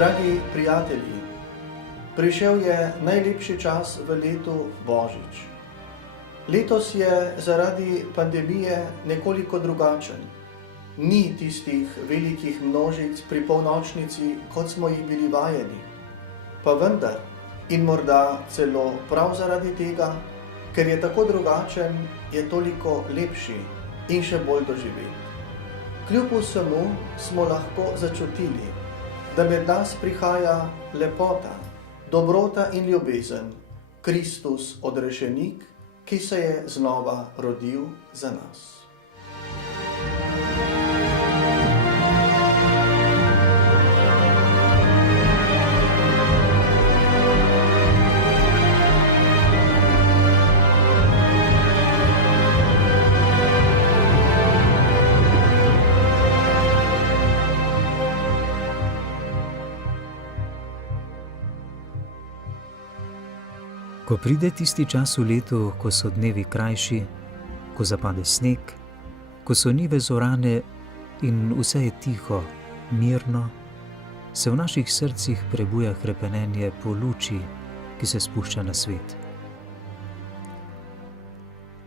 Dragi prijatelji, prišel je najlepši čas v letu Božič. Letos je zaradi pandemije nekoliko drugačen. Ni tistih velikih množic pri polnočnici, kot smo jih bili vajeni. Pa vendar, in morda celo prav zaradi tega, ker je tako drugačen, je toliko lepši in še bolj doživet. Kljub vsemu smo lahko začutili, da med nas prihaja lepota, dobrota in ljubezen, Kristus odrešenik, ki se je znova rodil za nas. Ko pride tisti čas v letu, ko so dnevi krajši, ko zapade sneg, ko so njive zorane in vse je tiho, mirno, se v naših srcih prebuja hrepenenje po luči, ki se spušča na svet.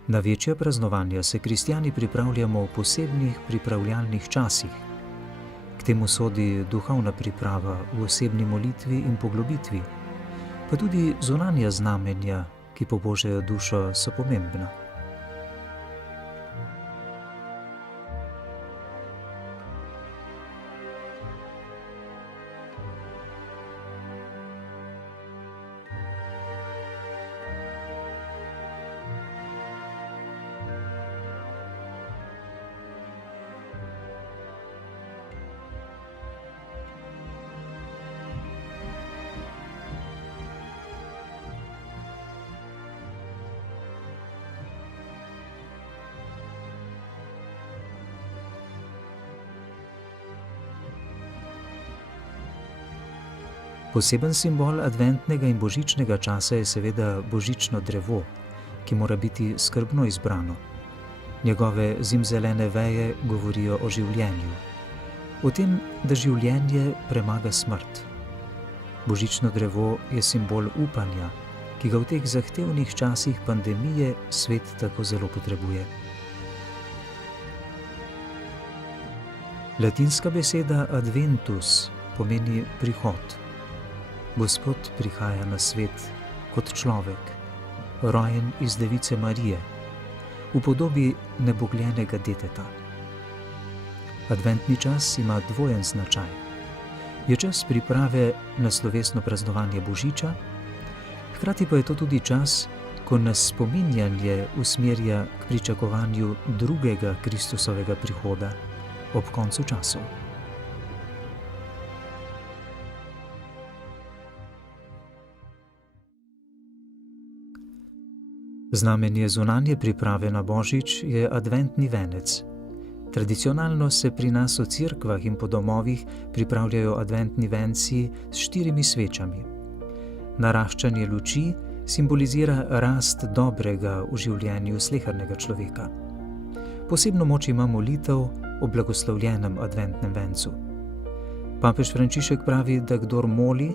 Na večja praznovanja se kristjani pripravljamo v posebnih pripravljalnih časih. K temu sodi duhovna priprava v osebni molitvi in poglobitvi, pa tudi zunanja znamenja, ki pobožajo dušo, so pomembna. Poseben simbol adventnega in božičnega časa je seveda božično drevo, ki mora biti skrbno izbrano. Njegove zimzelene veje govorijo o življenju, o tem, da življenje premaga smrt. Božično drevo je simbol upanja, ki ga v teh zahtevnih časih pandemije svet tako zelo potrebuje. Latinska beseda adventus pomeni prihod. Gospod prihaja na svet kot človek, rojen iz device Marije, v podobi nebogljenega deteta. Adventni čas ima dvojen značaj. Je čas priprave na slovesno praznovanje Božiča, hkrati pa je to tudi čas, ko nas spominjanje usmerja k pričakovanju drugega Kristusovega prihoda ob koncu časov. Znamenje zunanje priprave na Božič je adventni venec. Tradicionalno se pri nas v cerkvah in po domovih pripravljajo adventni venci s 4 svečami. Naraščanje luči simbolizira rast dobrega v življenju slehernega človeka. Posebno moč ima molitev o blagoslovljenem adventnem vencu. Papež Frančišek pravi, da kdor moli,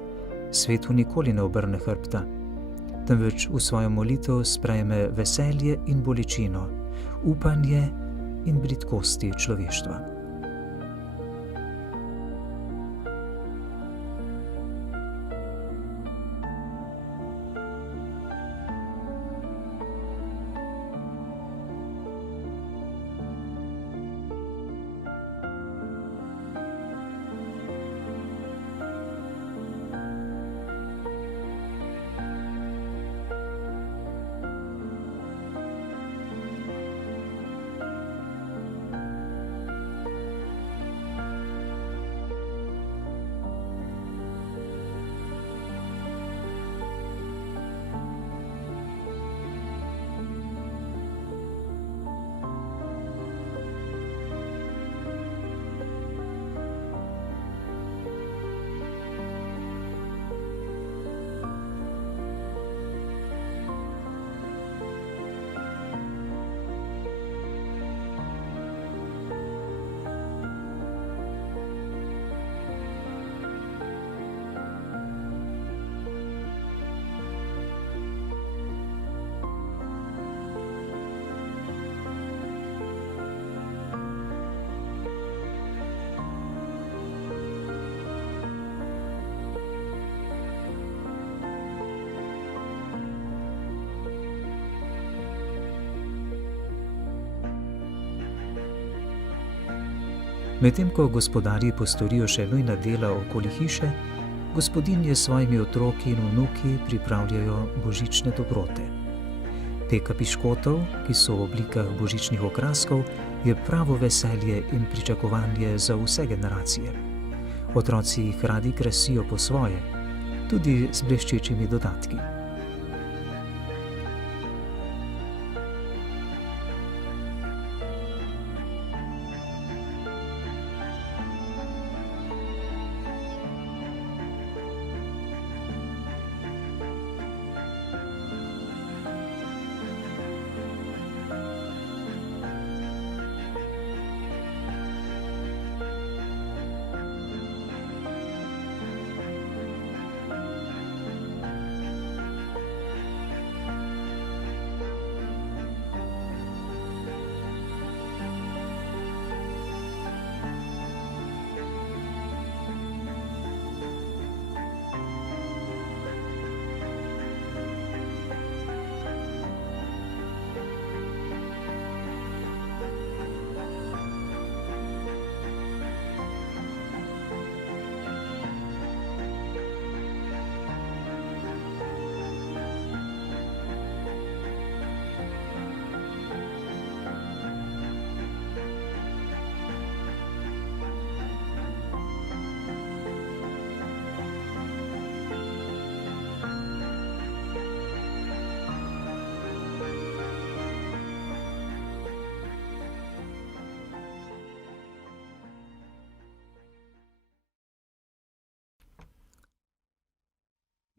svetu nikoli ne obrne hrbta, temveč v svojo molitev sprejme veselje in bolečino, upanje in bridkosti človeštva. Medtem ko gospodarji postorijo še nujna dela okoli hiše, gospodinje s svojimi otroki in vnuki pripravljajo božične dobrote. Peka piškotov, ki so v oblikah božičnih okraskov, je pravo veselje in pričakovanje za vse generacije. Otroci jih radi krasijo po svoje, tudi z bleščečimi dodatki.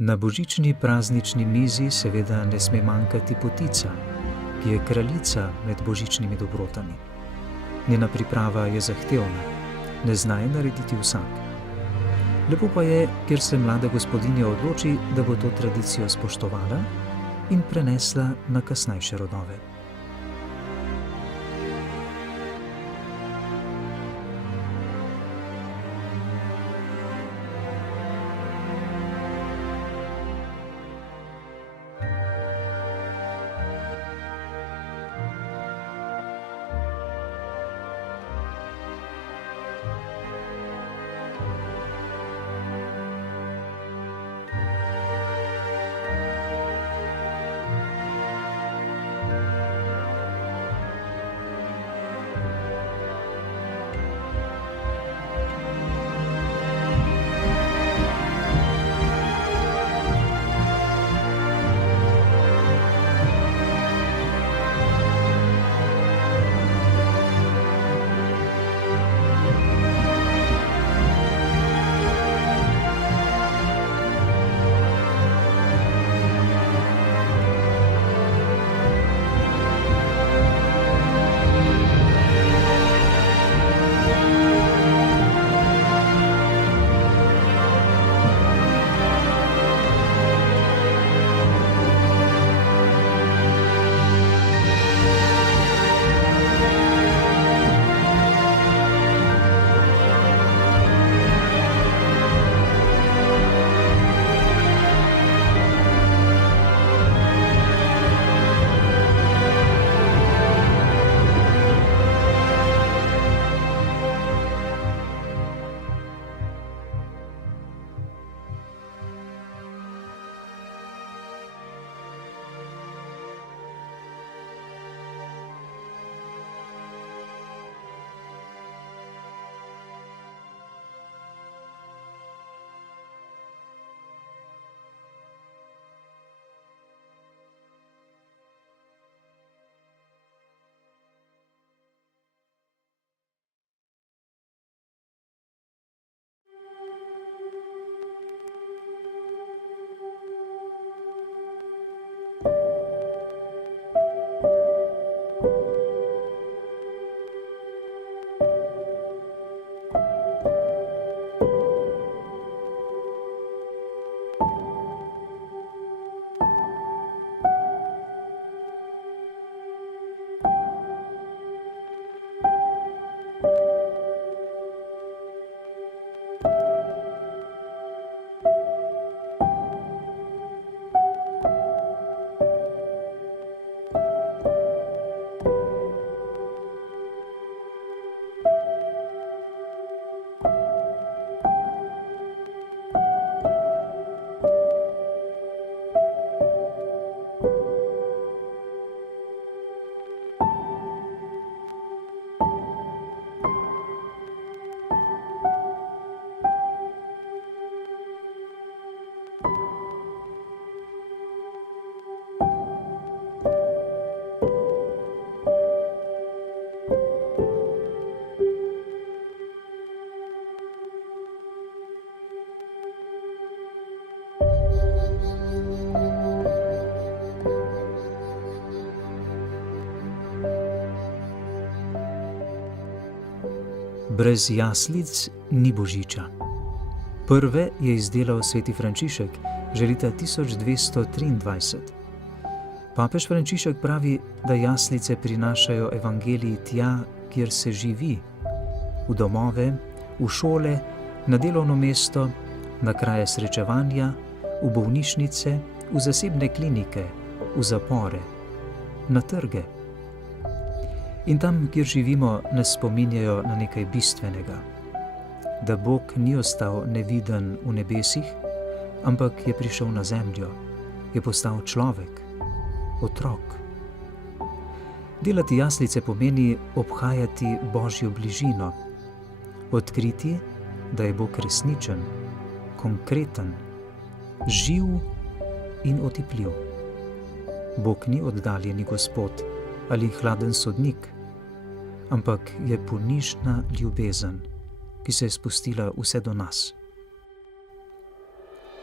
Na božični praznični mizi seveda ne sme manjkati potica, ki je kraljica med božičnimi dobrotami. Njena priprava je zahtevna, ne zna je narediti vsak. Lepo pa je, ker se mlada gospodinja odloči, da bo to tradicijo spoštovala in prenesla na kasnejše rodove. brez jaslic ni božiča. Prve je izdelal sveti Frančišek že leta 1223. Papež Frančišek pravi, da jaslice prinašajo evangelij tja, kjer se živi, v domove, v šole, na delovno mesto, na kraje srečevanja, v bolnišnice, v zasebne klinike, v zapore, na trge. In tam, kjer živimo, nas spominjajo na nekaj bistvenega. Da Bog ni ostal neviden v nebesih, ampak je prišel na zemljo, je postal človek, otrok. Delati jaslice pomeni obhajati Božjo bližino, odkriti, da je Bog resničen, konkreten, živ in otipljiv. Bog ni oddaljeni Gospod ali hladen sodnik, ampak je ponižna ljubezen, ki se je spustila vse do nas.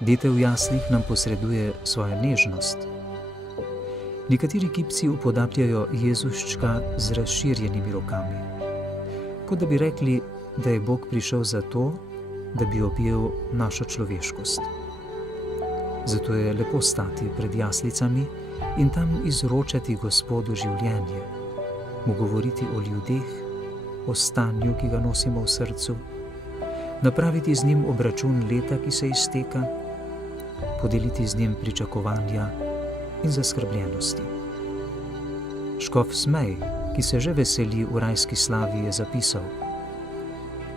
Dete v jaslih nam posreduje svojo nežnost. Nekateri kipci upodabljajo Jezuščka z razširjenimi rokami, kot da bi rekli, da je Bog prišel zato, da bi objel našo človeškost. Zato je lepo stati pred jaslicami in tam izročati Gospodu življenje, mu govoriti o ljudeh, o stanju, ki ga nosimo v srcu, napraviti z njim obračun leta, ki se izteka, podeliti z njim pričakovanja in zaskrbljenosti. Škof Smej, ki se že veseli v rajski slavi, je zapisal: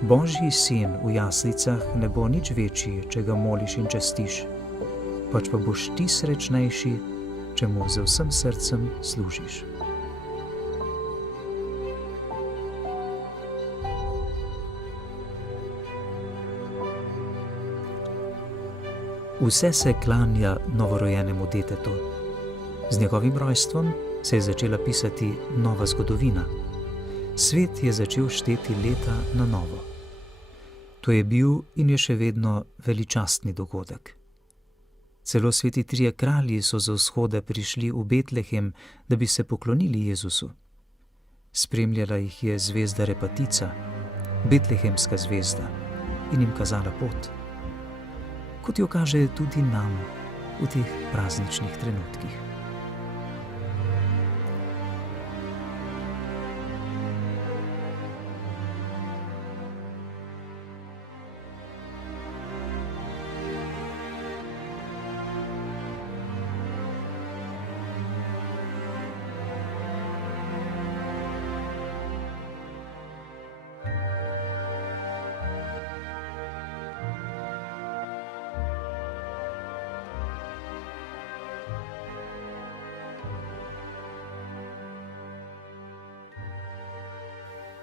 Božji sin v jaslicah ne bo nič večji, če ga moliš in častiš, pač pa boš ti srečnejši, če mu z vsem srcem služiš. Vse se klanja novorojenemu detetu. Z njegovim rojstvom se je začela pisati nova zgodovina. Svet je začel šteti leta na novo. To je bil in je še vedno veličastni dogodek. Celo sveti trije kralji so z vzhoda prišli v Betlehem, da bi se poklonili Jezusu. Spremljala jih je zvezda Repatica, betlehemska zvezda, in jim kazala pot, kot jo kaže tudi nam v teh prazničnih trenutkih.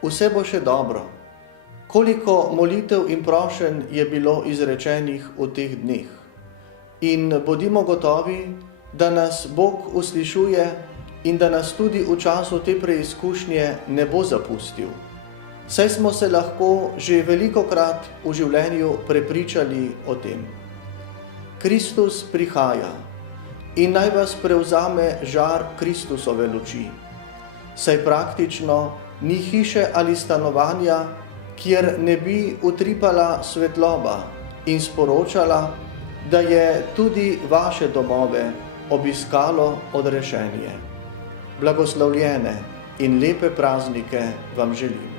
Vse bo še dobro. Koliko molitev in prošenj je bilo izrečenih v teh dneh. In bodimo gotovi, da nas Bog uslišuje in da nas tudi v času te preizkušnje ne bo zapustil. Saj smo se lahko že velikokrat v življenju prepričali o tem. Kristus prihaja in naj vas prevzame žar Kristusove luči. Saj praktično ni hiše ali stanovanja, kjer ne bi utripala svetloba in sporočala, da je tudi vaše domove obiskalo odrešenje. Blagoslovljene in lepe praznike vam želim.